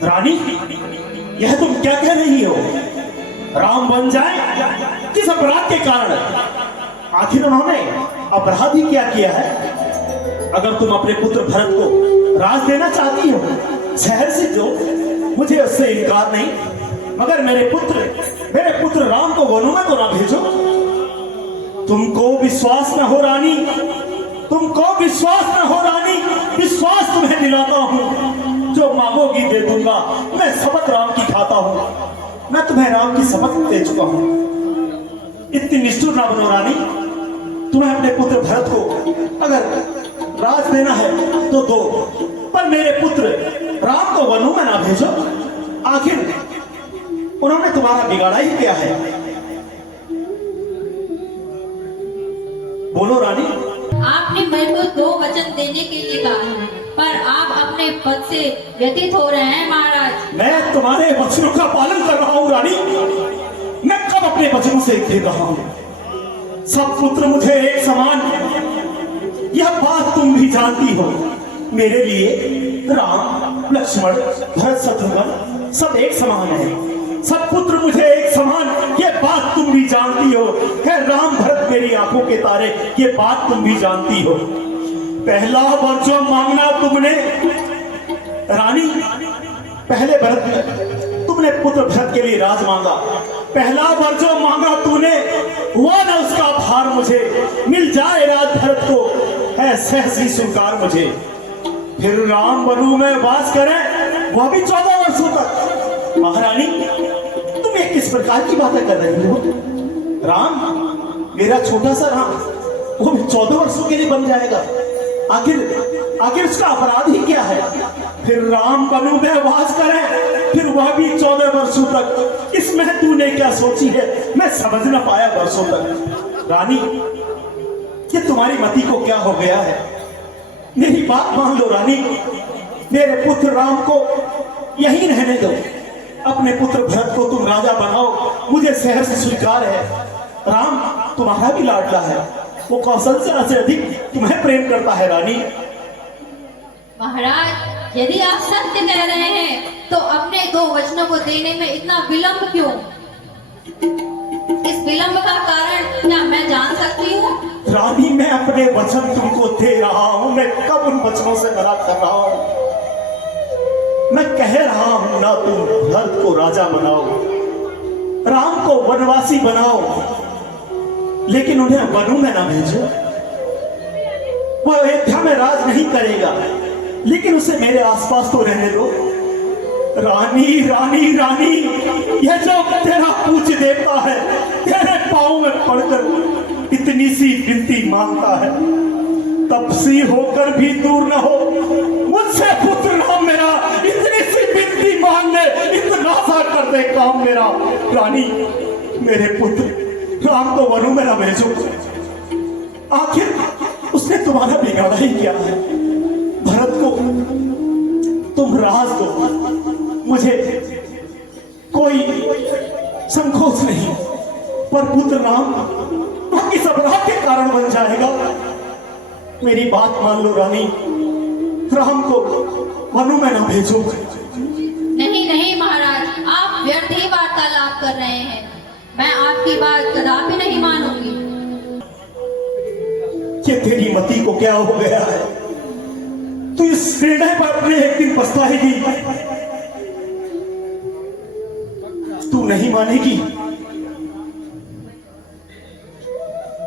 रानी, यह तुम क्या कह रही हो? राम बन जाए किस अपराध के कारण? आखिर उन्होंने अपराध ही क्या किया है? अगर तुम अपने पुत्र भरत को राज देना चाहती हो, शहर से जो, मुझे उससे इनकार नहीं, मगर मेरे पुत्र राम को वनों में तो ना भेजो। तुमको विश्वास न हो रानी, तुमको विश्वास न हो रानी, विश्वास तुम्हें दिलाता हूं, जो मांगोगी दे दूंगा। मैं शपथ राम की खाता हूं, मैं तुम्हें राम की शपथ दे चुका हूं। इतनी निष्ठुर ना बनो रानी। तुम्हें अपने पुत्र भरत को अगर राज देना है तो दो, पर मेरे पुत्र राम को वनों में ना भेजो। आखिर उन्होंने तुम्हारा बिगाड़ा ही क्या है? बोलो रानी। आपने मेरे को 2 वचन देने के लिए कहा है, पर आप अपने पद से व्यतीत हो रहे हैं महाराज। मैं तुम्हारे वचनों का पालन कर रहा हूं रानी। मैं कब अपने वचनों से फिर रहा हूं? सब पुत्र मुझे एक समान, यह बात तुम भी जानती हो। मेरे लिए राम, लक्ष्मण, भरत, शत्रुघ्न सब एक समान है। सब पुत्र मुझे एक समान, ये बात तुम भी जानती हो। है राम भरत मेरी आंखों के तारे, ये बात तुम भी जानती हो। पहला वर जो मांगना तुमने रानी, पहले भरत तुमने पुत्र भरत के लिए राज मांगा। पहला वर जो मांगा तूने, हुआ ना उसका भार मुझे। मिल जाए राज भरत को, है सहसी स्वीकार मुझे। फिर राम वनु में वास करे, वह भी 14 वर्षों तक। महारानी, तुम ये किस प्रकार की बातें कर रही हो? राम, मेरा छोटा सा राम, वो भी 14 वर्षों के लिए बन जाएगा? आखिर उसका अपराध ही क्या है? फिर राम वनु में वास करे, फिर वह भी 14 वर्षों तक। इसमें तूने क्या सोची है, मैं समझ न पाया वर्षों तक। रानी, ये तुम्हारी मति को क्या हो गया है? मेरी बात मान लो रानी, मेरे पुत्र राम को यहीं रहने दो। अपने पुत्र भरत को तुम राजा बनाओ, मुझे शहर से स्वीकार है। राम तुम्हारा भी लाडला है, वो कौशल्या से अधिक तुम्हें प्रेम करता है रानी। महाराज, यदि आप सत्य कह रहे हैं तो अपने 2 वचनों को देने में इतना विलंब क्यों? इस विलंब का कारण क्या मैं जान सकती हूँ? रानी, मैं अपने वचन तुमको दे रहा हूं। मैं कब उन वचनों से मना कर रहा हूं? मैं कह रहा हूं ना, तुम भरत को राजा बनाओ, राम को वनवासी बनाओ, लेकिन उन्हें वनों में ना भेजो। वो अयोध्या में राज नहीं करेगा, लेकिन उसे मेरे आसपास तो रहने दो। रानी रानी रानी, यह जो तेरा पूज्य देवता है, तेरे पांव में पड़कर इतनी सी विनती मांगता है, तपसी होकर भी दूर न हो, मुझसे पुत्र राम मेरा इतनी सी विनती मांग ले, इतना सा कर दे काम मेरा। रानी, मेरे पुत्र राम को वनों में न भेजो। आखिर उसने तुम्हारा बिगाड़ा ही क्या है? भरत को तुम राज दो, मुझे कोई संकोच नहीं, पर पुत्र राम किस अपराध के कारण बन जाएगा? मेरी बात मान लो रानी, राम को वनों में ना भेजो। नहीं नहीं महाराज, आप व्यर्थ ही वार्तालाप कर रहे हैं। मैं आपकी बात कदापि नहीं मानूंगी। ये तेरी मति को क्या हो गया है? तू इस निर्णय पर अपने एक दिन पछताएगी। तू नहीं मानेगी।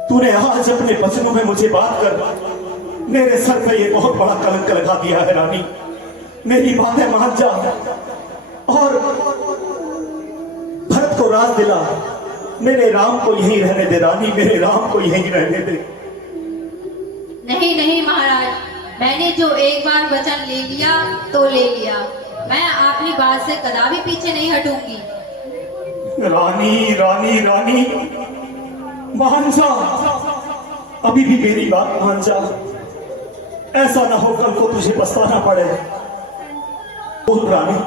तूने आज अपने वचनों में मुझे बात कर मेरे सर पे ये बहुत बड़ा कलंक लगा दिया है रानी। मेरी बातें मान जा और भरत को राज दिला। मेरे राम को यहीं रहने दे रानी, मेरे राम को यहीं रहने दे। नहीं नहीं महाराज, मैंने जो एक बार वचन ले लिया तो ले लिया। मैं अपनी बात से कदापि पीछे नहीं हटूंगी। रानी रानी रानी, मान जा, अभी भी मेरी बात मान जा। ऐसा ना हो कल को तुझे पछताना पड़े। बोल रानी,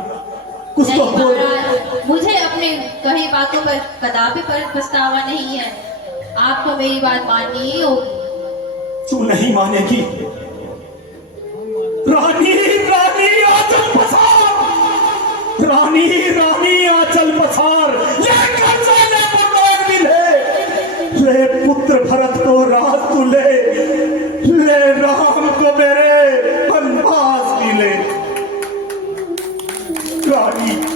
कुछ तो नहीं बोल। महाराज, मुझे अपने कही बातों पर कदापि पछतावा नहीं है। आपको मेरी बात माननी ही होगी। तू नहीं मानेगी रानी। रानी, आज फंसा रानी रानी आंचल पसार, ले कर्जा ले बरदान मिले, ले पुत्र भरत को राज तू ले राम को मेरे वनवास मिले। रानी